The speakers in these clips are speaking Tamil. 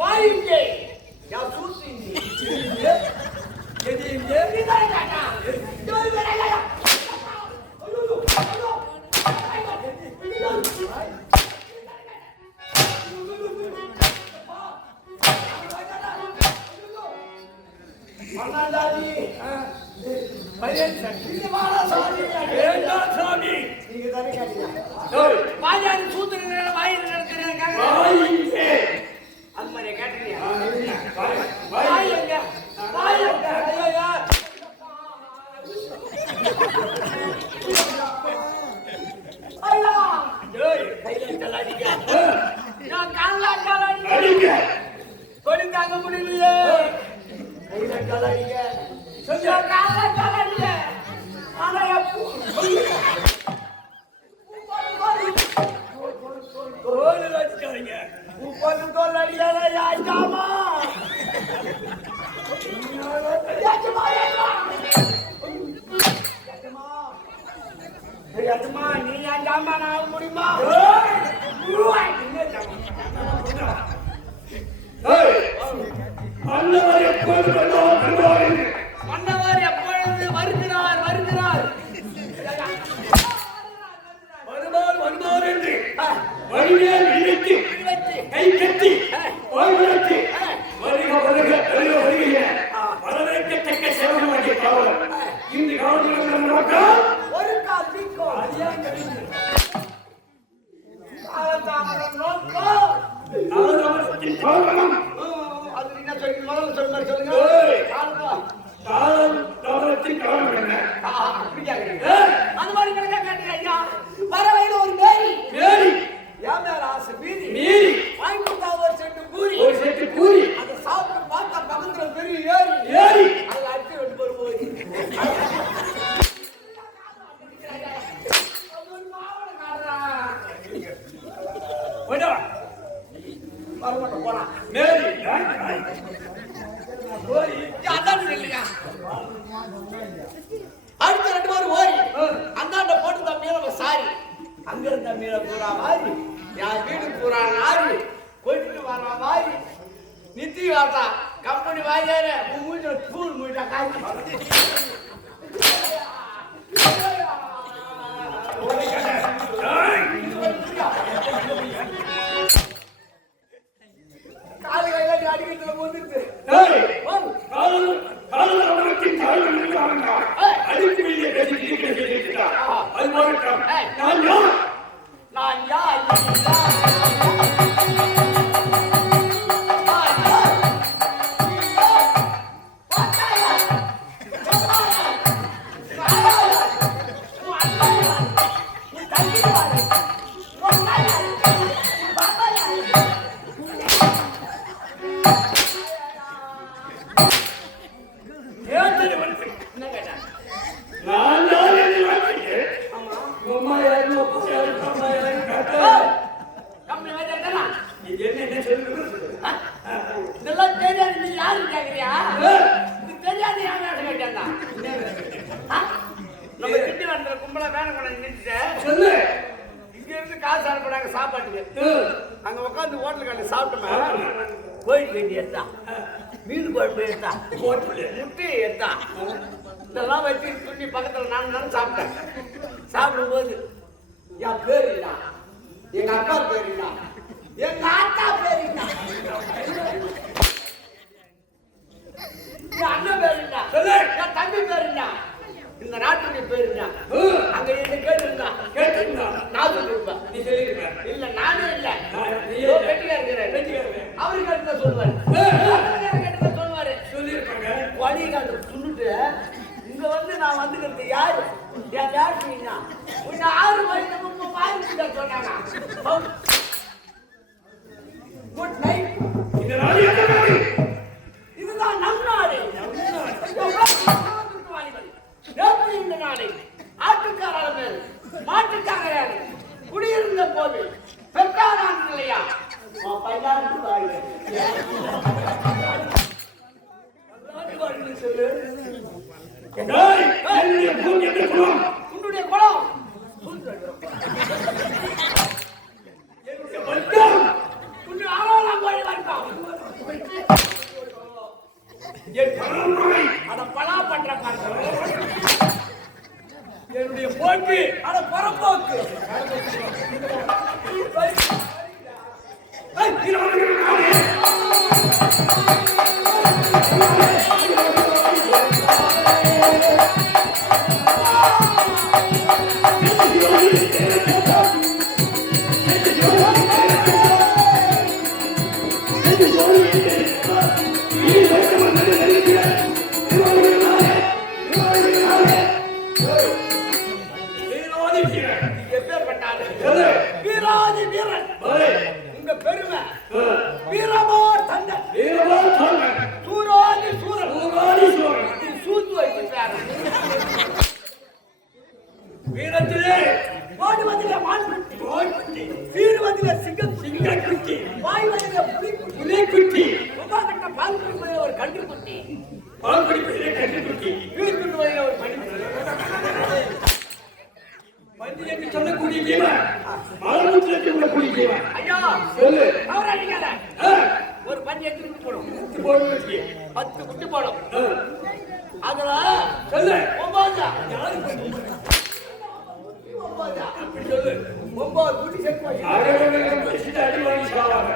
வாய் சாமி நீங்க தானே கேட்டீங்க வாயாரி சூத்திர வாயில் நடக்கிறேன் அந்த மாதிரி கேட்டீங்க வாய் எங்க வாய் எங்க ஐயா டேய் கையில தள்ளாதீங்க நான் கால்ல காலாதீங்க கொடி தாங்க முடியலையே கையில காலாதீங்க சொல்ல கால்ல காலாதீங்க ஆனா அப்போ கோல் அடிச்சாங்க உப்பது கோல் அடியால யாச்சாமா யாச்சாமா யாச்சாமா நீ யாச்சாமா நான் முடியுமா மன்னவர் எப்பொழுது வருகிறார் வருவார் என்று வழியில் இணைத்து கை கட்டி வாழ்வதற்கு வரவேற்கத்தக்க சேவகமாக காவலர் இந்த காவலர்கள் ஒரு காப்பிக்கோ பறவையில ஒரு மேரி என் மேல ஆசை மீறி ஒரு செட்டு பூரி அதை சாப்பிட்டு பார்த்தா பக்கத்துல பெரிய ஏரி அதை அடிச்சு ரெண்டு பேரும் போனா மேரி அடுத்த ரெண்டு பேரும் ஓரி அந்தாண்ட போட்டு தம்பியில நம்ம சாரி அங்க இருந்த மீன பூரா மாறி என் வீடு பூரா நாரி கொண்டு வர மாதிரி நித்தி வார்த்தா கம்பெனி வாங்கியாரு மூஞ்ச தூள் மூட்டா காய்ச்சி காலு கையில அடிக்கிறதுல வந்துட்டு நான் யார் இதெல்லாம் தெரியாது நீ யாரு கேக்குறியா இது தெரியாது யாரு கேட்டா நம்ம கிட்ட வந்த கும்பல வேலை கொண்டு நின்றுட்டு சொல்லு இங்க இருந்து காசு அனுப்புறாங்க சாப்பாட்டுக்கு அங்க உட்காந்து ஹோட்டலுக்கு சாப்பிட்டோமே கோயில் வேண்டி எடுத்தா மீன் குழம்பு எடுத்தா முட்டை எடுத்தா இதெல்லாம் வச்சு துணி பக்கத்துல நான் சாப்பிட்டேன் சாப்பிடும்போது என் பேர் என்ன எங்க அப்பா பேர் என்ன எங்க அக்கா பேர் என்ன என் அண்ணன் பேர் என்ன சொல்லு என் தம்பி பேர் என்ன இந்த நாட்டுடைய பேர் என்ன அங்க என்ன கேட்டிருந்தா நான் சொல்லிருப்பேன் நீ சொல்லிருப்பேன் இல்ல நானே இல்ல பெட்டியா இருக்கிறேன் அவருக்கு என்ன சொல்லுவாரு சொல்லிருப்பாங்க வழிகாட்டு சொல்லிட்டு இங்க வந்து நான் வந்துக்கிறது யாரு என் யாருன்னா உன்னை 6 மணிக்கு முன்பு வாங்கிட்டு சொன்னாங்க குட் நைட் இந்த நாடு இதுதான் நம் நாடு இந்த நாடு ஆட்டுக்கார பேரு மாட்டுக்காக குடியிருந்த போது பெற்றாரான் இல்லையா உன்னுடைய குளம் பலா பண்ற என்னுடைய போக்கு அட பரப்போக்கு வீரத்திலே ஓடுவதிலே மான்குட்டி ஓய்குட்டி, சீருவதிலே சிங்கக்குட்டி, வாய்வதிலே புலிக்குட்டி, உமாகட்ட பால் குடிப்பதிலே ஒரு கன்றுக்குட்டி, பால் குடிப்பதிலே கன்றுக்குட்டி, வீடு குடிப்பதிலே ஒரு பனிக்குட்டி. பஞ்சு என்று சொல்லக்கூடிய ஜீவன் மலமுத்திரத்தில் உள்ளக்கூடிய ஜீவன். ஐயா சொல்லு. அவராடிக்காத ஒரு பஞ்சு எட்டு போடும், 10 குட்டி போடும். அதுல சொல்லு 9 யாரு அப்படி சொல்லு. 9 குட்டி செட் பண்ணி அடி வாங்கி சாவாங்க.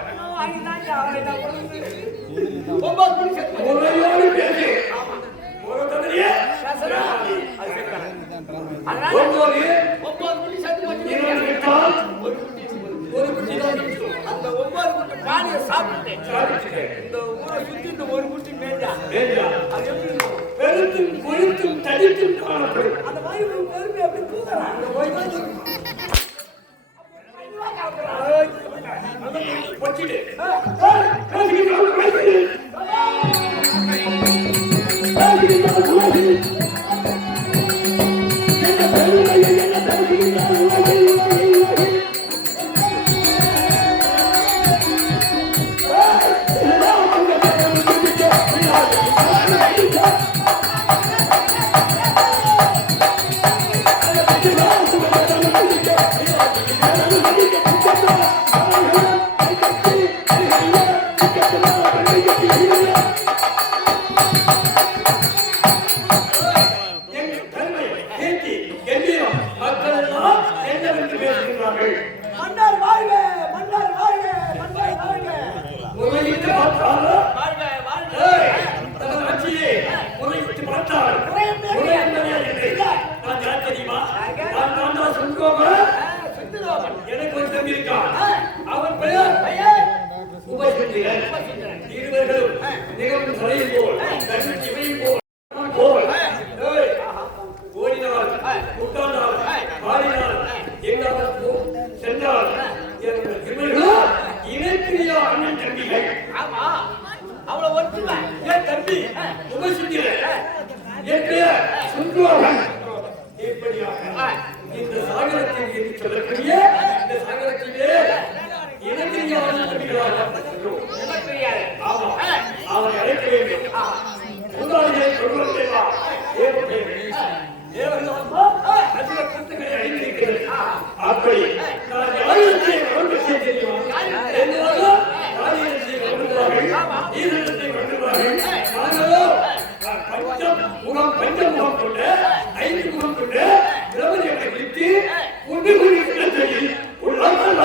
9 குட்டி செட் பண்ணி ஒரே பேசி. ஆமா ஒரு தடவையே பேசறா. அது செட்டாங்க. அதனால 9 குட்டி செட் பண்ணி ஒரு குட்டி தான். அந்த 9 குட்டி பாலிய சாப்பிட்டு இந்த ஊரை சுத்தி இந்த ஒரு குட்டி மேஞ்சா அது எப்படி இருக்கும்? பெருத்தும் கொழுத்தும் தடித்தும் காணப்படும். அந்த மாதிரி ஒரு பெருமை அப்படி தூங்குறான். அந்த ஓய்வு வச்சிட்டு எனக்கு ஒரு தம்பி இருக்கான். அவன் பெயர் உபசுந்தரன். இருவர்களும் மிகவும் தலையில் போல் இவையும் போல் ஓடினால் உட்கார்ந்தால் பாடினால் எங்காவது சென்றால் இருவர்களும் இணைப்பிரியா அண்ணன் தம்பிகள். ஆமா அவளை ஒற்றுமை. என் தம்பி உபசுந்தரன், என் பெயர் சுந்தரன். இப்படியாக இந்த சாகரத்தில் என்று சொல்லக்கூடிய இந்த சாகரத்திலே இனப்பிரியாத தம்பிகளாக அவனை அழைக்க வேண்டும். முதலாளியை சொல்வதெல்லாம் அதில கருத்துக்களை அழிந்திருக்கிறது. அப்படி நான் ஆயுதத்தை வளர்ந்து தெரியுமா? ஆயுதத்தை வளர்ந்துவார்கள், ஈரத்தை வளர்ந்துவார்கள். பஞ்சமுகம் கொண்ட 5 முகம் கொண்ட திரௌபதியை விட்டு உண்டு குறிப்பிட்டதில் உள்ளாமல்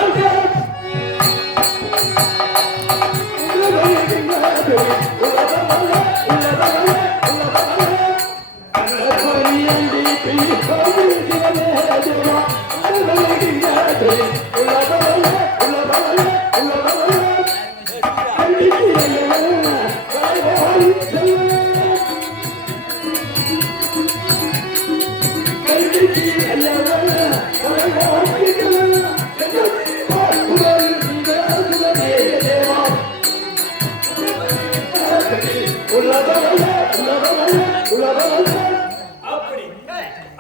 அப்படி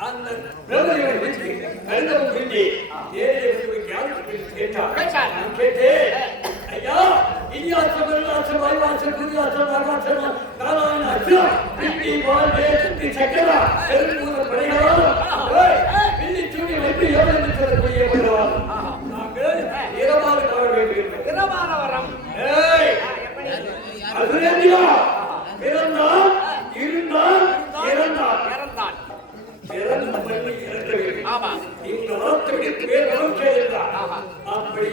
அந்த பிரபலியை விட்டு கருதவும் வேண்டி கேட்டு ஐயா இனியாசம் வெள்ளாசம் வாய்வாசம் குதியாசம் நாகாசம் நாராயண அச்சம் பிட்டி பால்வே சுத்தி சக்கரா செருப்பூர படைகளால் பின்னி சூடி வைத்து எவ்வளவு சொல்லக்கூடிய படுவார். நாங்கள் இரவாறு கவர் வேண்டுகிறோம். இரவான வரம் அது வேண்டியா? பிறந்தான் இருந்தான் இறந்தான் இறந்தான் இறந்த மண்ணை இறக்க வேண்டும். ஆமா இந்த வார்த்தைக்கு பேர் வளர்ச்சி இருந்தான். அப்படி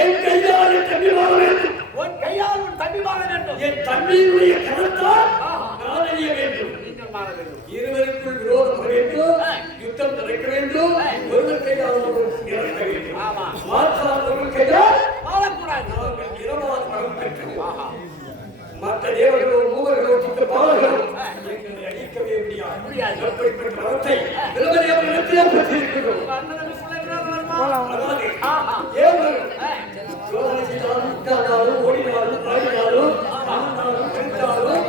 என் கையால் என் தம்பி வாழ வேண்டும். உன் கையால் உன் தம்பி வாழ வேண்டும். என் தம்பியினுடைய கருத்தால் நான் அறிய வேண்டும். இருவருக்குள் விரோதம் வர வேண்டும், யுத்தம் நடக்க வேண்டும். ஒருவர் கையால் இறக்க வேண்டும். ஆமா மாற்றால் ஒரு கையால் வாழக்கூடாது. நாங்கள் இரவாத மரம் பெற்றோம். மற்ற தேவர்களோ மூவர்களோ சித்த பாவர்களோ எங்களை அழிக்கவே முடியாது. அப்படிப்பட்ட மரத்தை இடத்திலே பெற்றிருக்கிறோம். ஓடினாலும் பாடினாலும் ஆனாலும் பெற்றாலும்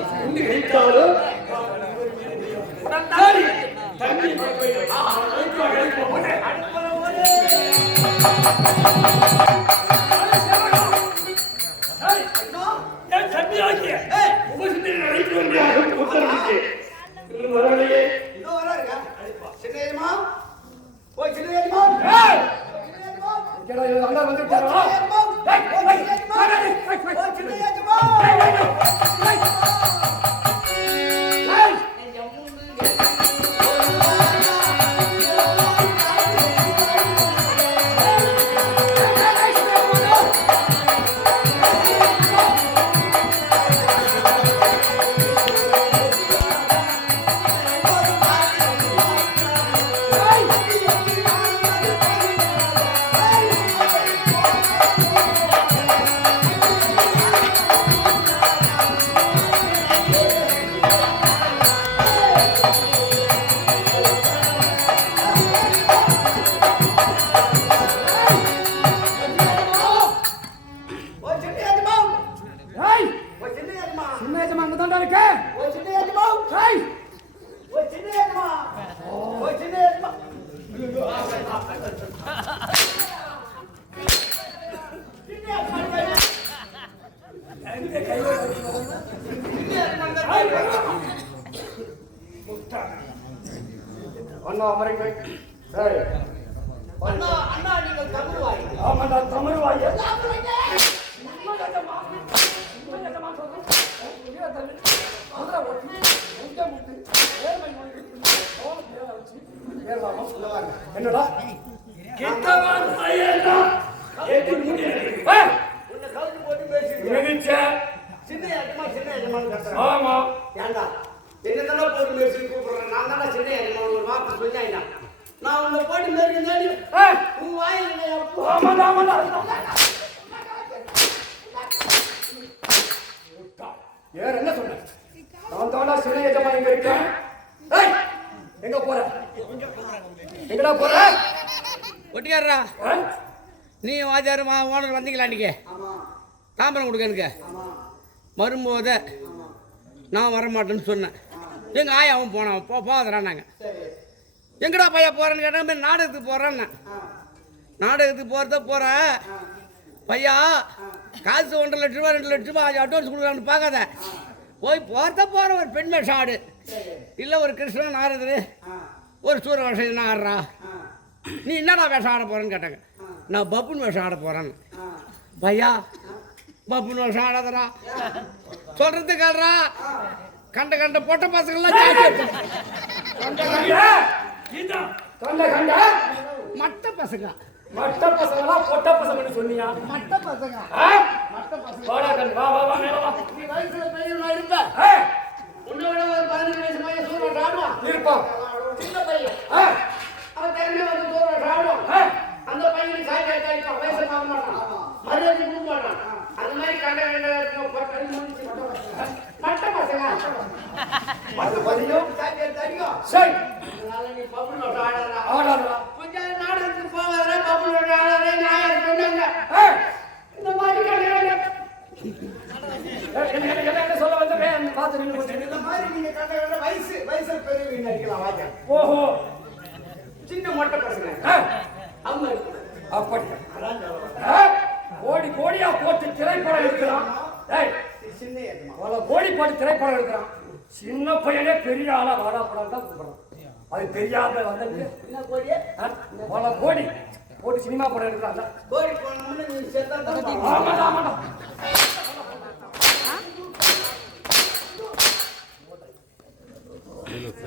அண்ணா அமருங்கள். அண்ணா அண்ணா நீங்கள் தமிழ்வாய். ஆமாண்டா தமிழ்வாய். என்னடா கிட்டவான் ஐயனா ஏத்தி முடி உன்னை கவுத்து போட்டு பேசிட்டு மிதிச்ச சின்ன ஏஜமான்னு கத்துறேன். ஆமா ஏண்டா என்னதான போட்டு பேசி கூப்பிடுறேன். நான் தானே சின்ன ஏஜமான் ஒரு வார்த்தை சொன்னாயினா நான் உன்னை போட்டு மேரி நேடி உன் வாயில் ஆமாடா ஆமாடா வேற என்ன சொன்ன? நான் தானா சின்ன ஏஜமா இங்க இருக்கேன். ஏய் எங்க போற? எங்கடா போற? ஒட்டிக்காரரா நீ வாத்தியார் ஓனர் வந்தீங்களா அன்றைக்கி தாம்பரம் கொடுக்க எனக்கு வரும்போது நான் வரமாட்டேன்னு சொன்னேன். எங்கள் ஆயாவும் போனான் போதரா நாங்கள் எங்கடா பையா போகிறேன்னு கேட்டால் நாடகத்துக்கு போகிறேன்னு நாடகத்துக்கு போகிறேன் பையா காசு 1.5 லட்ச ரூபா 2 லட்ச ரூபா அட்வான்ஸ் கொடுக்குறான்னு பார்க்காத போகிற ஒரு பெண் வேஷம் ஆடு இல்லை ஒரு கிருஷ்ணன் ஆடுறது ஒரு சூர வேஷம் ஆடுறா நீ என்னடா வேஷம் ஆட போகிறேன்னு கேட்டாங்க. நான் பப்புன் வேஷம் ஆட போகிறேன்னு. பையா பப்புன் வேஷம் ஆடாதரா சொல்கிறதுக்காரா கண்ட பொட்ட பசங்கள்லாம் மட்ட பசங்க மட்ட பசங்களா பொட்ட பசங்கன்னு சொன்னியா? மட்ட பசங்க வாடா கண்ணு வா வா வா மேல வா. நீ வயசுல பையனா இருப்ப உன்னை விட ஒரு 15 வயசு பையன் சூரன் ஆடுவான் இருப்பான். சின்ன பையன் அவன் டைம்ல வந்து சூரன் ஆடுவான். அந்த பையனுக்கு சாய்க்காய் தாய்ப்பான் வயசு பார்க்க மாட்டான் மரியாதை கொடுக்க மாட்டான். அந்த மாதிரி மட்ட பசங்க அது பதியும் சாய்க்காய் தெரியும். சரி அதனால நீ பப்புன் வேஷம் ஆடாதா ஆடாதா கொஞ்சம் நாடகத்துக்கு போகாத பப்புன் வேஷம் ஆடாதே நான் சொன்னாங்க. இந்த மாதிரி என்ன சொல்ல வந்தேன் பார்த்து நின்று இந்த மாதிரி நீங்க கண்ட வயசு பெரியவங்க நடிக்கலாம் வாங்க. ஓஹோ சின்ன மொட்டை பசங்க அவங்க அப்படி கோடி கோடியா போட்டு திரைப்படம் எடுக்கிறான். சின்ன பல கோடி போட்டு திரைப்படம் எடுக்கிறான். சின்ன பையனே பெரிய ஆளா வாடா படம் தான் கூப்பிடுறான். அது தெரியாம வந்து என்ன கோடியே பல கோடி போட்டு சினிமா படம் எடுக்கிறான். கோடி போனோம்னு நீ செத்தா தான் ஆமாடா ஆமாடா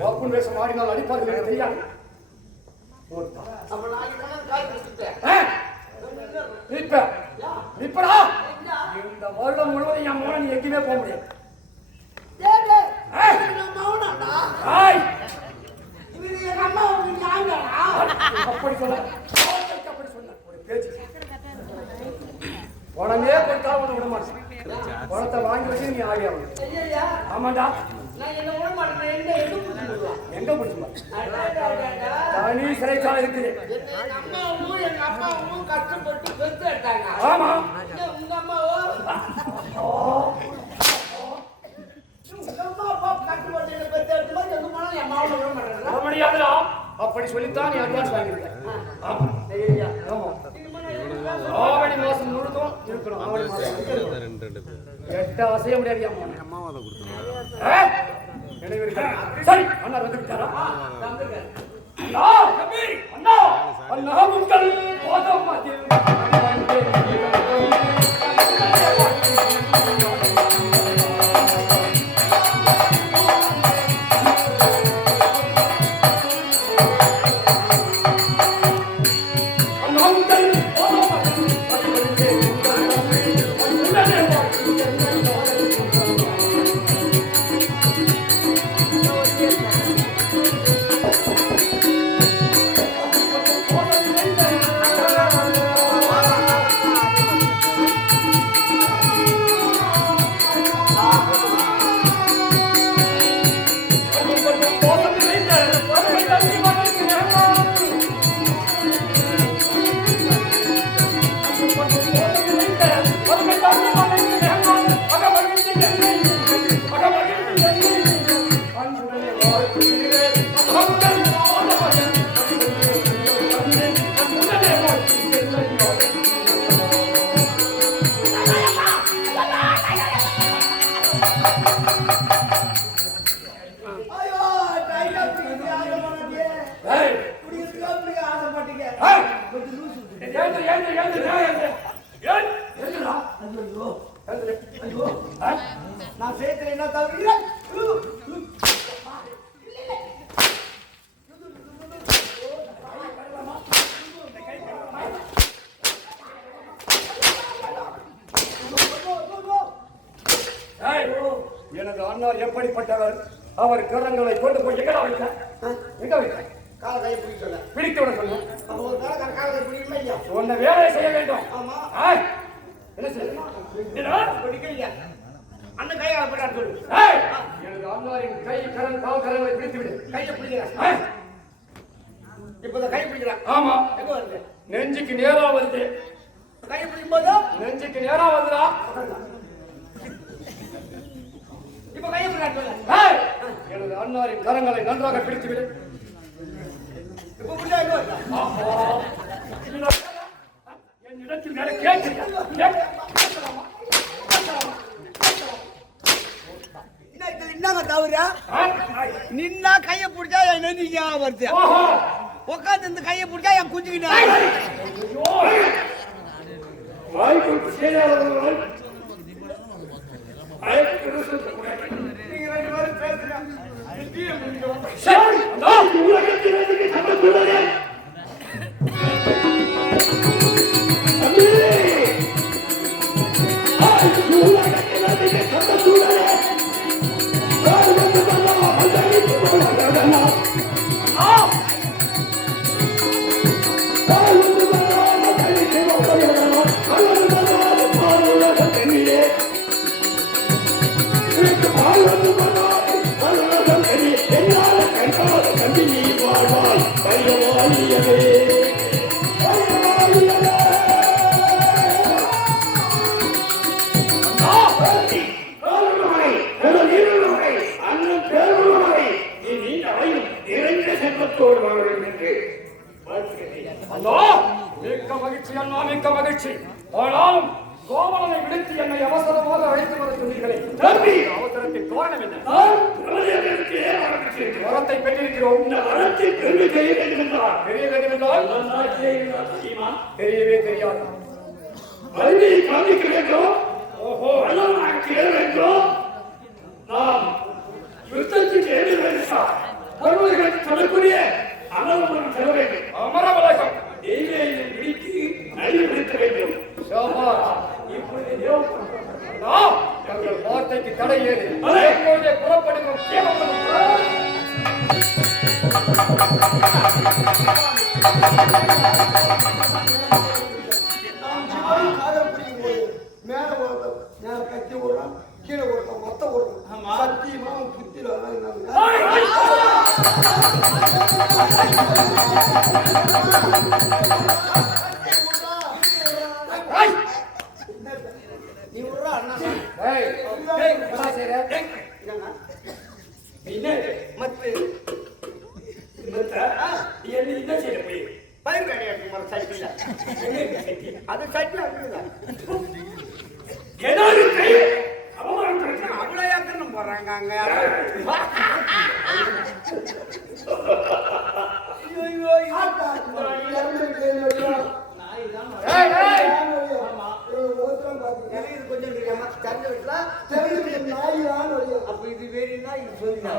வாக்குன் வேஷம் ஆடினால் அடிப்பார்கள் எனக்கு தெரியாது. அப்ப நாளைக்கு போனா கால் கொடுத்துட்டேன். இப்படா இந்த வருடம் முழுவதும் என் மூலம் நீ எங்கேயுமே போக முடியாது. அப்படி சொல்ல ஒரு பேச்சு உடனே கொடுத்தா உன்னை விட மாட்டேன். பணத்தை வாங்கி வச்சு நீ ஆடி ஆகணும். ஆமாண்டா எங்க பிடிச்சுமா தனி சிறைச்சாலை இருக்குது. எங்க அம்மாவும் கஷ்டப்பட்டு பெற்று எடுத்தாங்க. ஆமா உங்க அம்மாவோ உங்க அம்மா அப்பா கஷ்டப்பட்டு பெற்று எடுத்த மாதிரி எங்க சொன்னாலும் என் மாவுல விட மாட்டேன். வர முடியாதுடா. அப்படி சொல்லித்தான் நீ அட்வான்ஸ் வாங்கியிருக்க. ஆமா. ஐயா. ஆமா. ஆவணி மாசம் முழுதும் இருக்கணும். ஆவணி மாசம் 8 அசைய முடியாது அம்மா. சரி அண்ணா வந்து விட்டாரா? அண்ணா அண்ணா அண்ணா உங்கள் போதும் மதில் நான் சேர்க்கிறேன் என்ன தவிர எனது அண்ணார் எப்படிப்பட்டவர்? அவர் கரங்களை கொண்டு போய் எங்க வைக்க? கால கையை பிடிக்க சொல்ல பிடித்து விட சொன்ன. அப்போ ஒரு கால கையை பிடிக்கணும் ஐயா. உன்னை வேலையை செய்ய வேண்டும். ஆமா. என்ன செய்ய? பிடிக்கலைங்க. அண்ணன் கையை அப்படி சொல்லு. எனது அண்ணாரின் கை கரன் கால் கரங்களை பிடித்து விடு. கையை பிடிக்கிறேன். இப்போ இந்த கை பிடிக்கிறேன். ஆமா. எங்க வருது? நெஞ்சுக்கு நேரா வருது. கையை பிடிக்கும் போது நெஞ்சுக்கு நேரா வருதுடா. இப்போ கையை பிடிக்க சொல்லு. எனது அண்ணாரின் கரங்களை நன்றாக பிடித்து விடு. இப்போ பிடிச்சா எங்க வருது? என் இடத்தில் வேலை கேட்கிறேன். என்னங்க தவறு? நின்னா கையை பிடிச்சா என் நெஞ்சுக்கு வருது. உட்காந்து இந்த கையை பிடிச்சா என் குஞ்சுக்கிட்ட மிக்க மகிழ்ச்சி அண்ணா, மிக்க மகிழ்ச்சி. ஆனாலும் கோவலனை விடுத்து என்னை அவசரமாக அழைத்து வர சொன்னீர்களே, அவசரத்தின் காரணம் என்ன? வரத்தை பெற்றிருக்கிறோம். தெரிய வேண்டுமென்றால் தெரியவே தெரியாது. அறிவியை காண்பிக்க வேண்டும். ஓஹோ, வேண்டும். நாம் யுத்தத்துக்கு எழுத வேண்டும். பருவர்களுக்கு சொல்லக்கூடிய அமரவலம் செல்ல வேண்டும். அமரவலகம் பிடித்து நடிபிடிக்க வேண்டும். தங்கள் வார்த்தைக்கு தடை ஏது? புறப்படுகிறோம். மேல மேல கத்தி ஓடுறான், கீழே ஓடுறான், மொத்த ஓடுறான். சத்தியமா புத்தியில நீ விடுறா அண்ணா. மத்து என்ன செய்ய போய் பயிர் கிடையாது மர சட்டியில அது சட்டி அப்படிதான் ஏதாவது கை அவமானம் பண்றாங்க. அவ்வளோ ஏக்கணும் போடுறாங்க அங்க கொஞ்சம் தெரியாம தெரிஞ்ச வீட்டுல அப்ப இது வேணும்னா இது சொல்லினா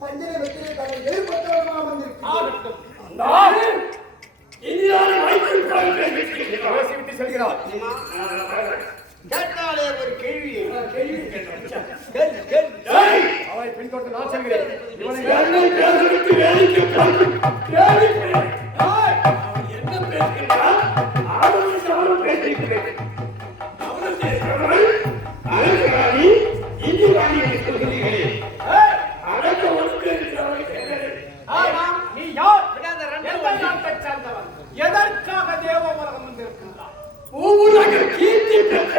பஞ்சனை வெற்றி ஏற்பட்ட இந்தியாவில் வாய்ப்பு செல்கிறார். கேட்டாலே ஒரு கேள்வி அவரை பின்தொடர்ந்து நான் செல்கிறேன். இவனை பேசுவதற்கு வேலைக்கு என்ன பேசுகிறார்? ஆளும் பேசுகிறேன். எதற்காக தேவ உலகம் வந்திருக்கின்றார்? கீர்த்தி பெற்ற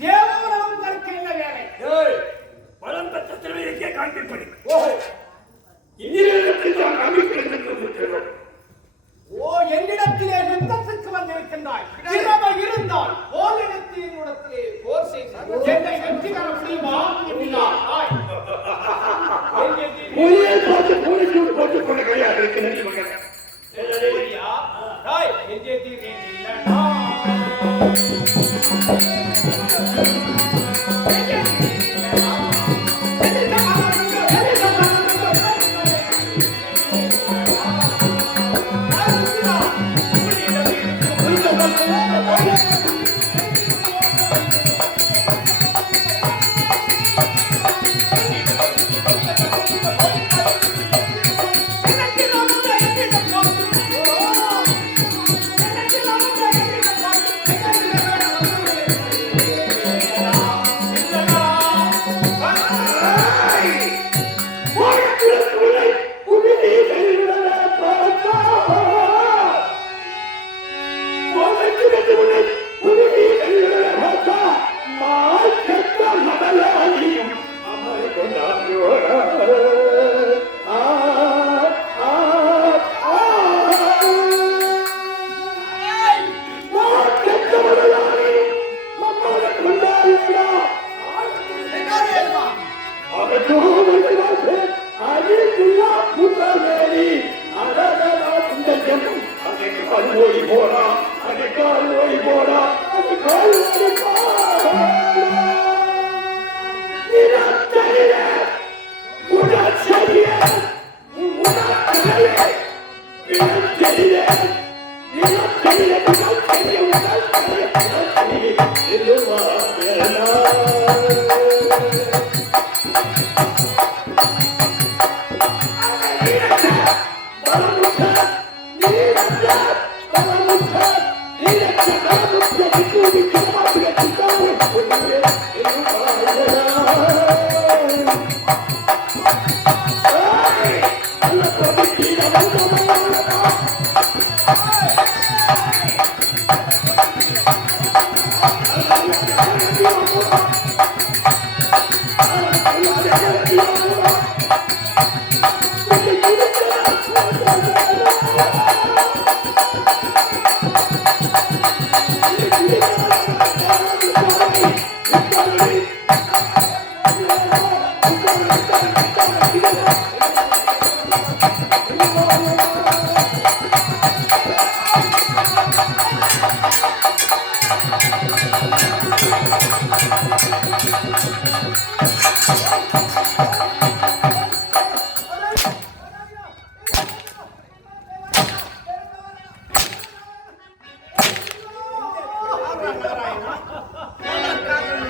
தேவ உலகம் என்ன வேலை? பலம் பெற்ற திறமையை காண்பிப்படி ஓ என்னிடத்திலே யுத்தத்துக்கு வந்திருக்கின்றாய். திறமை இருந்தால் போரிடத்திலே போர் செய்து என்னை வெற்றி பெற முடியுமா என்கிறார்.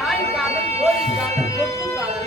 நாய் காதல், கோழி காதல், கொக்கு காதல்.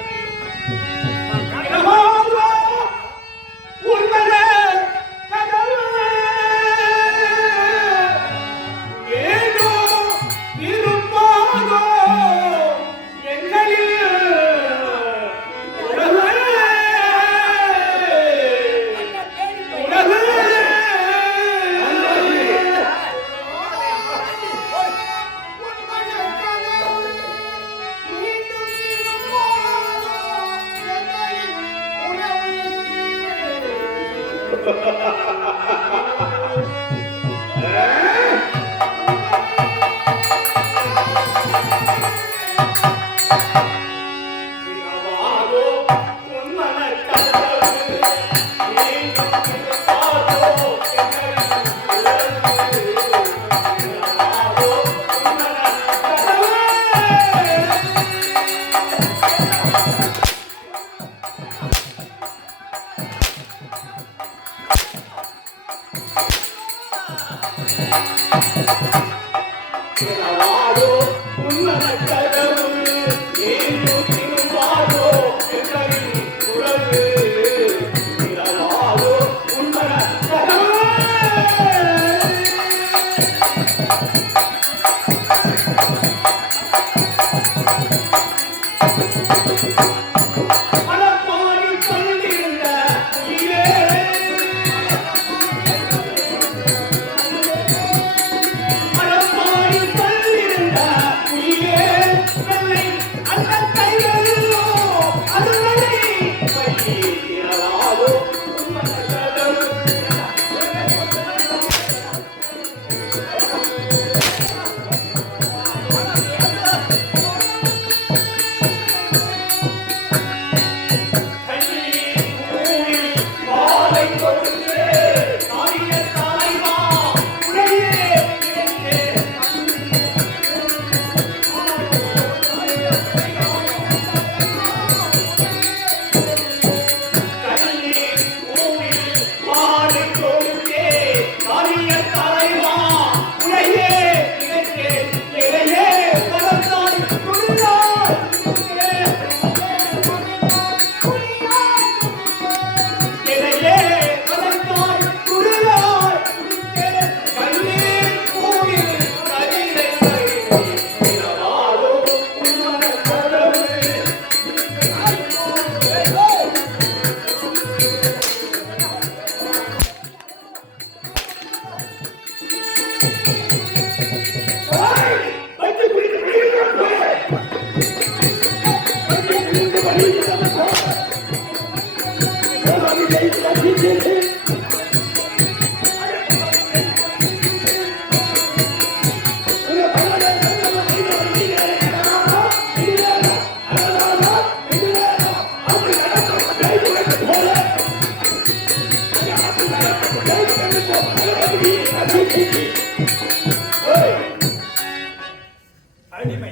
அடிமை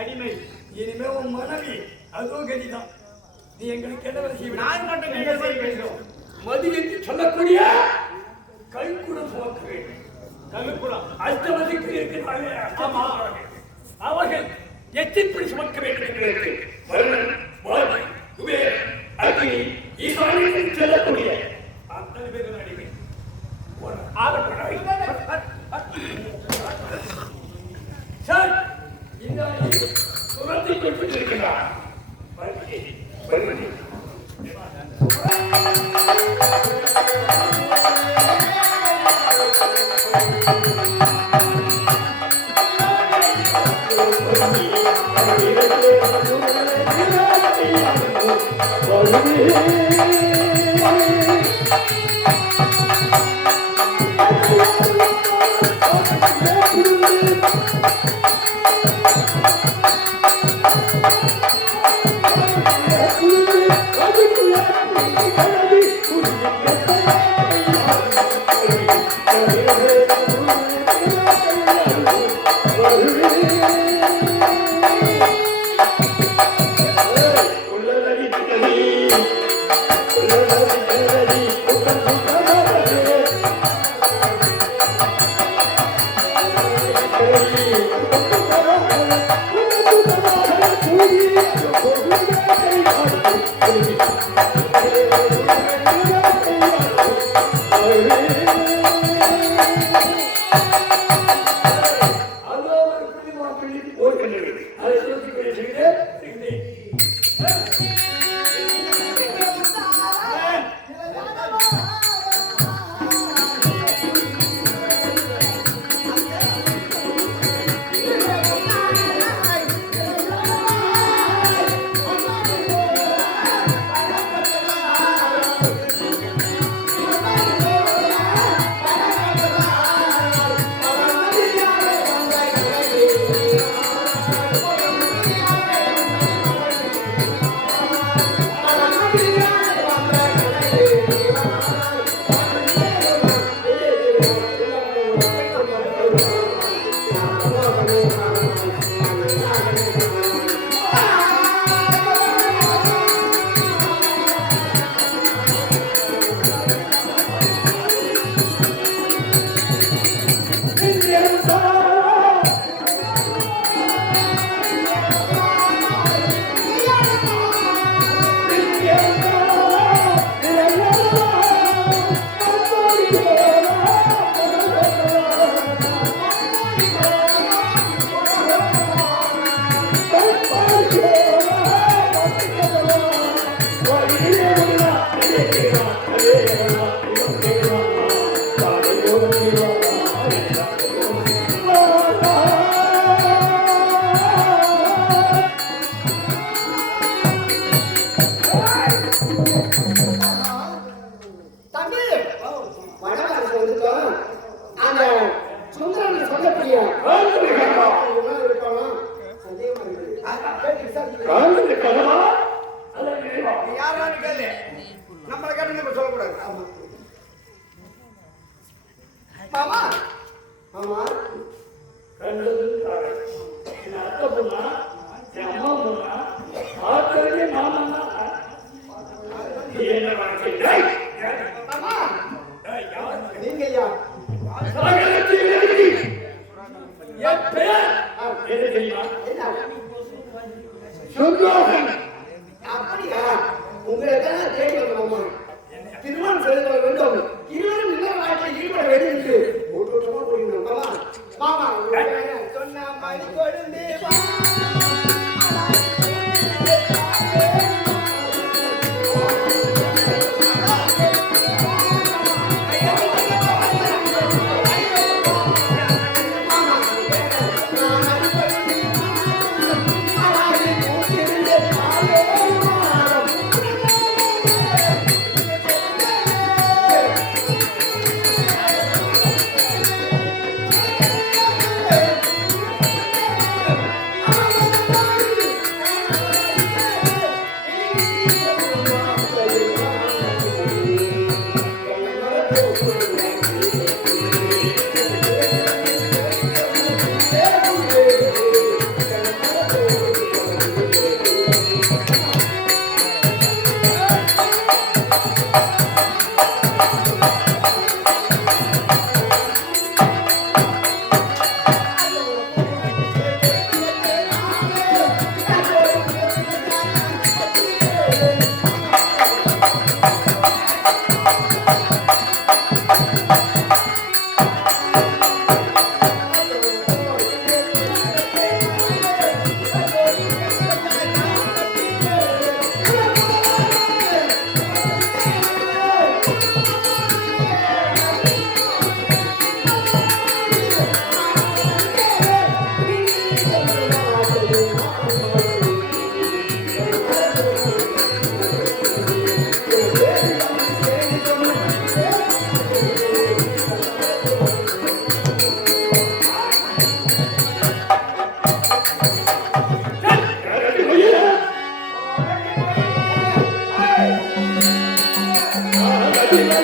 அடிமை இனிமே உன் மனைவி அதுவும் கதிதான். நீ எங்களுக்கு என்ன வேலை செய்ய? நான் மட்டும் என்ன செய்ய வேண்டும்? மதி என்று சொல்லக்கூடிய கல்குடம் சுமக்க வேண்டும். கல்குடம் அஷ்டமதிக்கு இருக்கிறார்கள். ஆமா, அவர்கள் எச்சிப்படி சுமக்க வேண்டும் எங்களுக்கு. வருணன், வாயு, குபேர், அக்னி, ஈசானியில் செல்லக்கூடிய அத்தனை பேர்கள் அடிமை. சார், இந்த சுரத்தை கொடுத்திருக்கிறார். Thank you.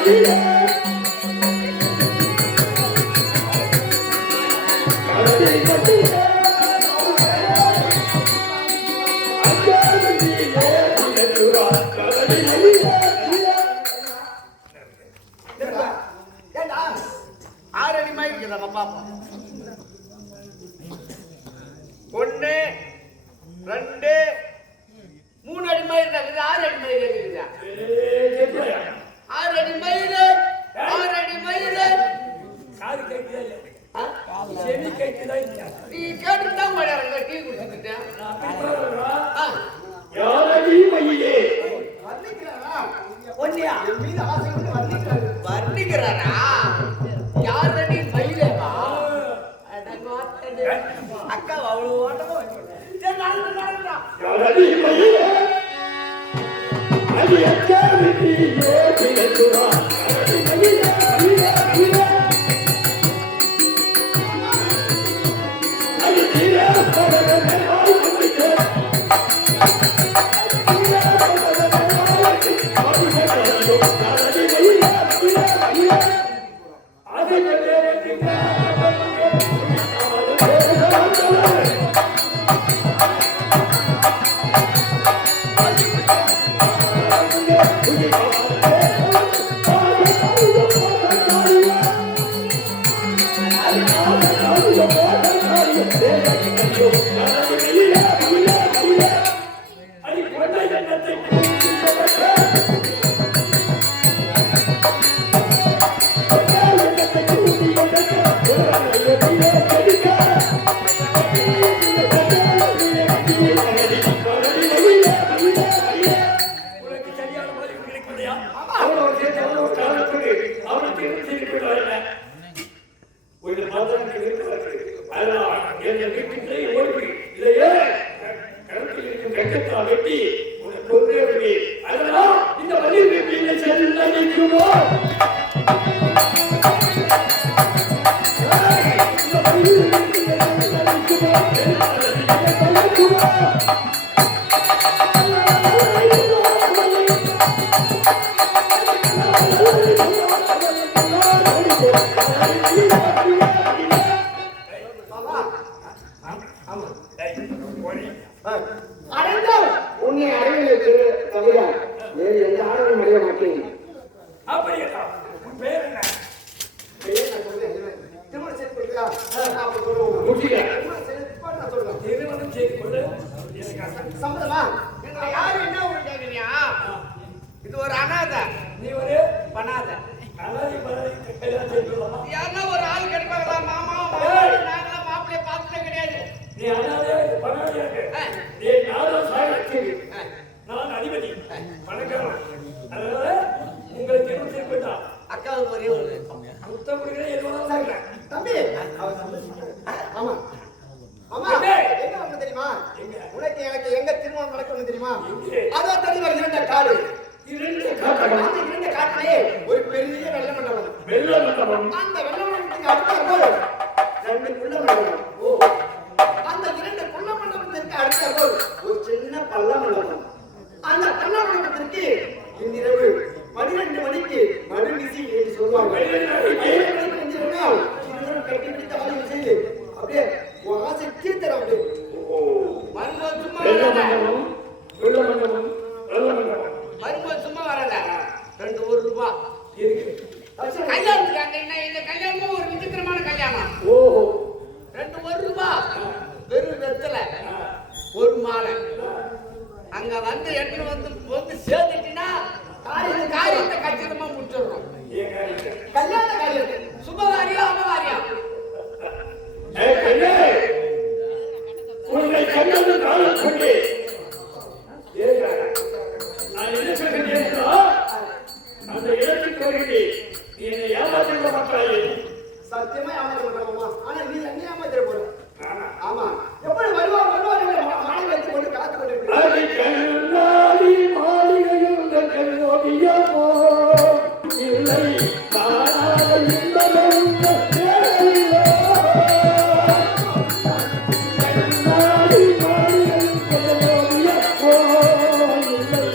ஏண்டா 6 அடி மாதிரி இருக்குது நம்ம பாப்போம். 1 2 3 அடி மாதிரி இருக்குது. 6 அடி மாதிரி இருக்குதா? 6 அடி மயிறு 6 அடி மயிறு. காது கேட்குதா இல்ல? செவி கேட்குதா இல்ல? நீ கேட்டுட்டு தான் போயிடாருங்க டீ குடிச்சுக்கிட்டேன். யாரடி மயிலே? வர்ணிக்கிறாரா? ஒன்னியா என் மீது ஆசை கொண்டு வர்ணிக்கிறாரு. வர்ணிக்கிறாரா? யாரடி மயிலேவா? அக்கா அவ்வளவு ஓட்டமா நடந்துடா. யாரடி மயிலே? அது அக்கா விட்டு யோசிக்கிறா. யாரடி மயிலே? மயிலே மயிலே. அது தீரா போறதே ஆய் வந்துச்சு. உன்னை அடைவதற்கு தவிர வேறு எந்த ஆடலும் அடைய மாட்டேன். அப்படியா? பேர் என்ன? திருமணம் செய்து கொள்ளியா? அப்ப சொல்லுவோம். திருமணம் செய்து நான் சொல்றேன். திருமணம் செய்து கொண்டு சம்மதமா? எங்களை யாரு என்ன ஒரு கேக்குறியா? இது ஒரு அனாதை. நீ ஒரு பண்ணாத. அனாதை பரதை கையால் செய்யலாம். யாருன்னா ஒரு ஆள் கிடைப்பாங்களா? மாமா நாங்களாம் மாப்பிள்ளைய பார்த்ததே கிடையாது. நீ அனாதை பண்ணாதே. நீ நானும் சாயத்து. நான் அதிபதி. பணக்காரன். அதனால உங்களை திருமணம் செய்து கொண்டா. அக்காவுக்கு ஒரே ஒரு முத்தம் கொடுக்கிற எதுவாக சொல்றேன். தம்பி அவர் சம்மதிச்சிட்டாரு. ஆமா ஆமா எங்க வந்து தெரியுமா? உனக்கு எனக்கு எங்க திருமணம் நடக்கணும் தெரியுமா? அதான் தெரியுமா? இரண்ட காடு. இரண்டு காட்டா. அந்த இரண்ட காட்டிலே ஒரு பெரிய வெள்ள மண்டபம். வெள்ள மண்டபம். அந்த வெள்ள மண்டபத்துக்கு அடுத்தாற்போல் 2 குள்ள மண்டபம். ஓ அந்த 2 குள்ள மண்டபத்திற்கு அடுத்தாற்போல் ஒரு சின்ன பள்ள மண்டபம். அந்த பள்ள மண்டபத்திற்கு இன்றிரவு 12 மணிக்கு நடுநிசி என்று சொல்லுவாங்க. 12 மணிக்கு எஞ்சிருந்தால் கட்டி பிடித்த ஆளுங்க செய்து அப்படியே உன் ஆசை தீர்த்தர அப்படியே. வரும்போது சும்மா வெள்ள வரல. மண்டபம். வெள்ள மண்டபம். வெள்ள மண்டபம். வரும்போது சும்மா வரல. 2 1 ரூபாய் இருக்கு. கல்யாணத்துக்கு அங்க என்ன இந்த கல்யாணமும் ஒரு விசித்திரமான கல்யாணம். ஓஹோ. 2 1 ரூபாய் வெறும் வெத்தலை ஒரு மாலை. அங்க வந்து எடுத்து வந்து சேர்த்துட்டீங்கன்னா காரியத்தை கச்சிதமா முடிச்சிடுறோம். கல்யாண காரியத்தை சுபகாரியம் அபகாரியம். உன்னை கண்டது காலம் கொண்டு நான் என்ன சொல்கிறேன் அந்த இடத்துக்கு வருகிறே என்னை ஏமாற்ற மாட்டாயே. சத்தியமா ஏமாற்ற மாட்டோமா? ஆனா நீ என்ன ஏமாத்திர போற? ஆமா எப்படி வருவார் மாலை வைத்துக் கொண்டு காத்து கொண்டிருக்கிறார். அதை கண்ணாடி மாளிகையில் கண்ணோடியமோ இல்லை காணாத இன்பமும் கண்ணாடி மாளிகையில் கண்ணோடியமோ இல்லை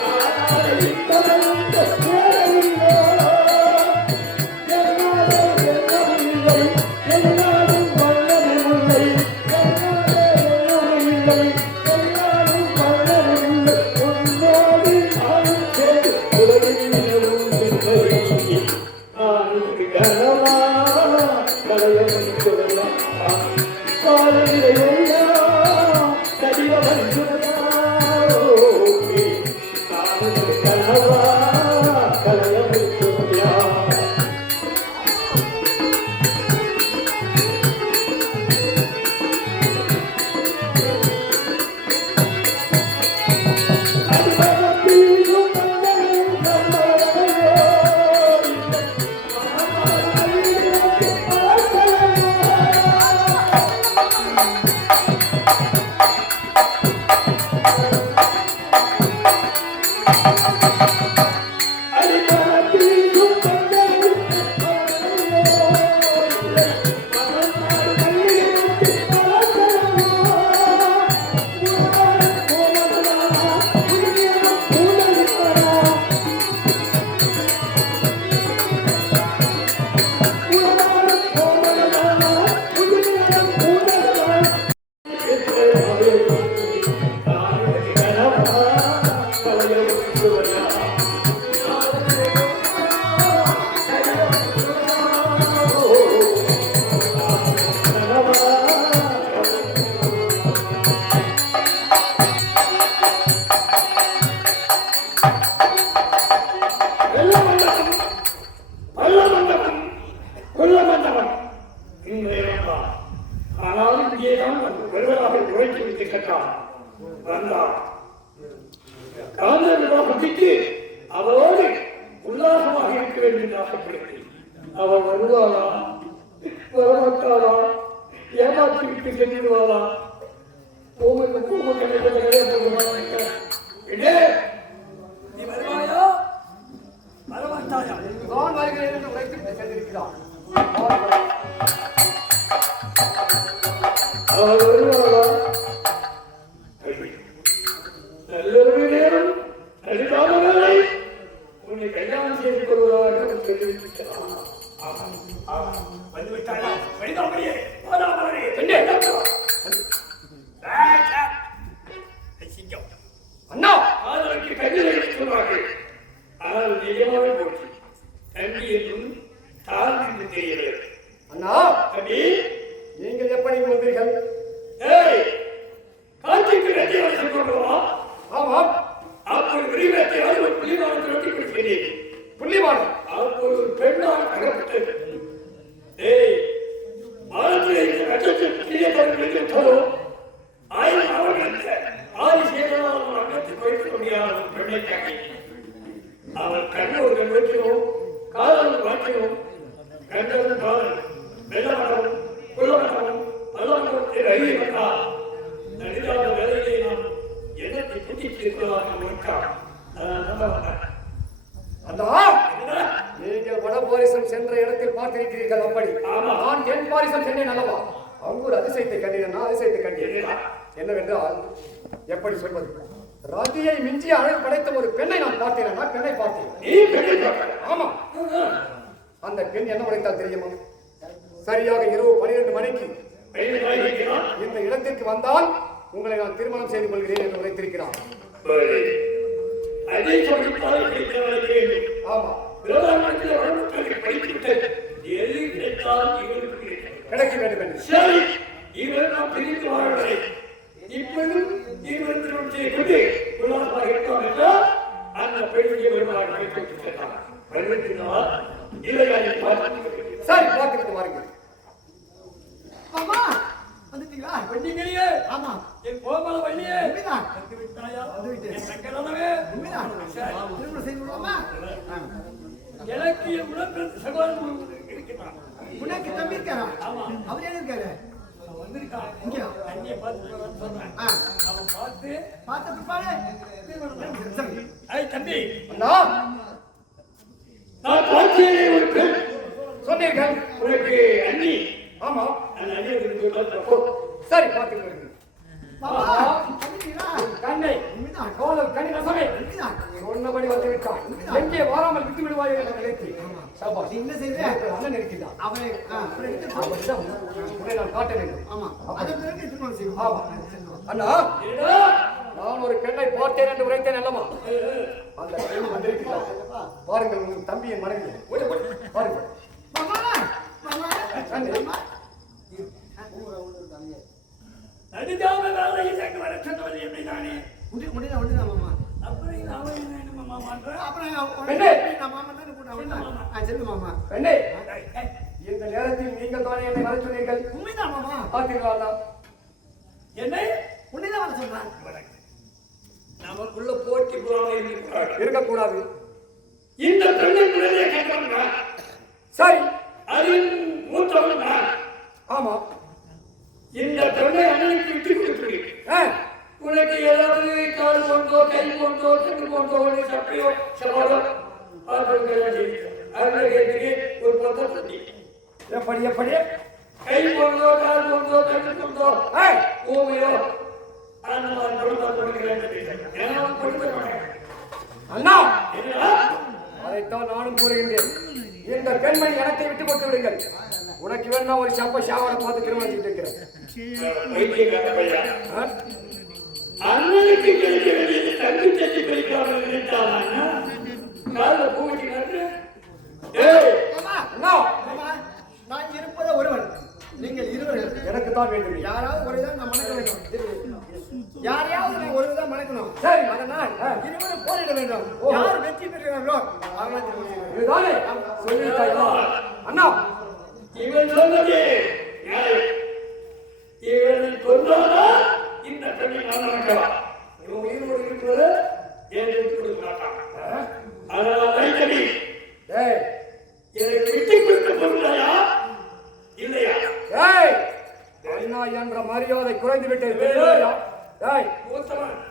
காணாத இன்பமும் ஆனால் இங்கேதான் வெறுவராக உழைத்து வைத்து கேட்டான் வந்தான். காந்த விவாகத்திற்கு அவரோடு உல்லாசமாக இருக்க வேண்டும் என்று ஆசைப்படுகிறேன். அவள் வருவாளா, வரமாட்டாளா, ஏமாற்றி விட்டு சென்றுடுவாளா? நீ வருவாயா வரமாட்டாயா? நான் வருகிறேன் என்று உழைத்து சென்றிருக்கிறான். அவள் வருவாளா? நல்லொரு நேரம் நடுக்காமலை உன்னை கல்யாணம் செய்து கொள்வதாக சொல்லிவிட்டான். வந்து விட்டாயா? வழிதாமரையே, வாதாமரையே, அண்ணா அதற்கு கல்வி சொன்னார்கள். ஆனால் நிஜமாக போச்சு. தம்பி என்றும் தாழ்ந்து தெரியவில்லை. அண்ணா தம்பி, நீங்கள் எப்படி வந்தீர்கள்? ஏய், காட்சிக்கு ரத்தியம் சொல்றோமா? ஆமாம். அப்போது விரிவத்தை அறுபது புள்ளிமானத்தை ரொட்டி கொடுக்கிறேன். புள்ளிமானம் அப்போது ஒரு பெண்ணால் அகப்பட்டது. ஏய், மாதத்திலே இந்த கட்டத்தில் செய்யப்படும் ஆயிரம் அவர்களுக்கு ஆதி செய்ததால் ஒரு அங்கத்தை குறைக்க முடியாத ஒரு பெண்ணை காட்டி அவள் கண்ணோர்கள் வைக்கிறோம், காதல் வாக்கியவும் கண்டதும் காதல் வெள்ளமரம் குள்ளமரம் அல்லமரத்தை அறிய வந்தால் நடிகாத வேலையை நாம் எண்ணத்தை குட்டிச்சிருப்பதாக நினைக்காம். அண்ணா நீங்கள் வடபாரிசம் சென்ற இடத்தில் பார்த்திருக்கிறீர்கள். அப்படி நான் தென் பாரிசம் சென்றேன் அல்லவா? அங்கு ஒரு அதிசயத்தை கண்டேன். அதிசயத்தை கண்டேன். என்னவென்றால் எப்படி சொல்வது, ரதியை மிஞ்சி அழகு படைத்த ஒரு பெண்ணை நான் பார்த்தேன். நான் பெண்ணை பார்த்தேன். ஆமா, அந்த பெண் என்ன படைத்தால் தெரியுமா? சரியாக இரவு 12 மணிக்கு இந்த இடத்திற்கு வந்தால் உங்களை நான் திருமணம் செய்து கொள்கிறேன் என்று உரைத்திருக்கிறான். ஆமா, கிடைக்க வேண்டும் என்று. சரி, இவர் நாம் பிரித்து வாழவில்லை. இப்பொழுதும் இவர் திருமணம் செய்து கொண்டு உல்லாசமாக இருக்கலாம் என்றால் அந்த பெண்ணுக்கு வருவார்கள் வைத்து சென்றார். வருவதனால் இல்லையா என்று பார்த்து சரி, பார்த்துக்கிட்டு வாருங்கள். அம்மா வந்துட்டீங்களா? வண்டிங்களையே ஆமா, என் கோமல வண்டியே உண்மைதான். வந்து விட்டாயா? வந்து விட்டேன். என் சங்கரனவே உண்மைதான். திருமணம் செய்து விடுவோமா? எனக்கு என் உடன்பிறந்த சகோதரன் இருக்கிறான். உனக்கு தம்பி இருக்காரா? ஆமா. அவர் என்ன இருக்காரு? அவன் வந்திருக்கான். இங்கயா? அண்ணியை பார்த்து போறான்னு சொன்னேன். அவன் பார்த்து பார்த்த பிற்பாடு திருமணம் சரி. ஐய் தம்பி, அண்ணா நான் பார்த்தேனே ஒரு பெண். சொன்னீர்கள். உனக்கு அண்ணி. ஆமா, அந்த அண்ணியை பற்றி சரி, பார்த்துக்கிறேன். பாபா வந்துட்டீங்களா? கண்ணை உண்மைதான். கோலம் கண்ணி ரசமே உண்மைதான். சொன்னபடி வந்து விட்டான். எங்கே வாராமல் விட்டு விடுவாயோ என நினைத்து சபாஷ். நீ என்ன செய்த? அண்ணன் இருக்கிறான். அவரை அப்புறம் எடுத்து போ. அவரிடம் உன்னை நான் காட்ட வேண்டும். ஆமா, அதன் பிறகு திருமணம் செய்வோம். ஆமா. அண்ணா, நான் ஒரு பெண்ணை பார்த்தேன் என்று உரைத்தேன் அல்லமா? அந்த பெண் வந்திருக்கிறார். பாருங்கள், உங்கள் தம்பியின் மனைவி. பாருங்கள். மாமா மாமா கண்ணை. நடிதாம வேலையை சேர்க்க வர சொன்னவர் என்னை தானே. முடியல மாமா. அப்புறம் அப்புறம் பெண்ணே. நான் மாமா தானே கூட்டா சொல்லு மாமா பெண்ணே, இந்த நேரத்தில் நீங்கள் தானே என்னை வர சொன்னீர்கள். உண்மைதான் மாமா பார்த்தீர்களா? என்ன உண்மைதான் வர சொல்றேன் நமக்குள்ள போட்டி இருக்கக்கூடாது. இந்த பெண்ணை முறையே கேட்கணும். சரி, அதில் மூத்தவன் நான். ஆமா, இந்த பெண்ணை அண்ணனுக்கு விட்டு கொடுத்துருக்கேன். உனக்கு ஏதாவது கால் கொண்டோ கை கொண்டோ கண்டு கொண்டோ சப்பையோ சவாலோ ஒரு பத்தி எப்படி எப்படி கை கொண்டோ கால் கொண்டோ கண்டு கொண்டோ ஓமையோ அண்ணா, அதைத்தான் நானும் கூறுகின்றேன். இந்த பெண்மணி இடத்தை விட்டு கொடுத்து விடுங்கள். உனக்கு வேணா ஒரு சப்ப சாவனை பார்த்து திருமணம் செய்து இருக்கிறேன். அண்ணனுக்கு கிடைக்க வேண்டியது தங்கு தட்டி பறிக்காமல் நினைத்தால் காலில் பூமிக்கு நன்று. நான் இருப்பது ஒருவன் நீங்கள் இருவர்கள் எனக்கு தான் வேண்டும். யாராவது ஒருதான் நான் மணக்க வேண்டும் யாரையாவது நான் ஒருதான் மணக்கணும் சரி, அதனால் இருவரும் போரிட வேண்டும் யார் வெற்றி பெறுகிறார்களோ இதுதானே சொல்லிட்டாயா? அண்ணா, இவன் சொன்னது இவனை கொண்டாதா இந்த பெண்ணை நான் நடக்கலாம். இவன் உயிரோடு இருக்கிறது ஏன் விட்டு கொடுக்க மாட்டான். அதனால் எனக்கு விட்டு கொடுக்க போகிறாயா இல்லையா? அண்ணா என்ற மரியாதை குறைந்து விட்டது.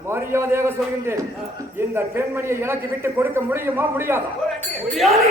மரியாதையாக சொல்கின்றேன். இந்த பெண்மணியை எனக்கு விட்டு கொடுக்க முடியுமா முடியாதா? முடியாது.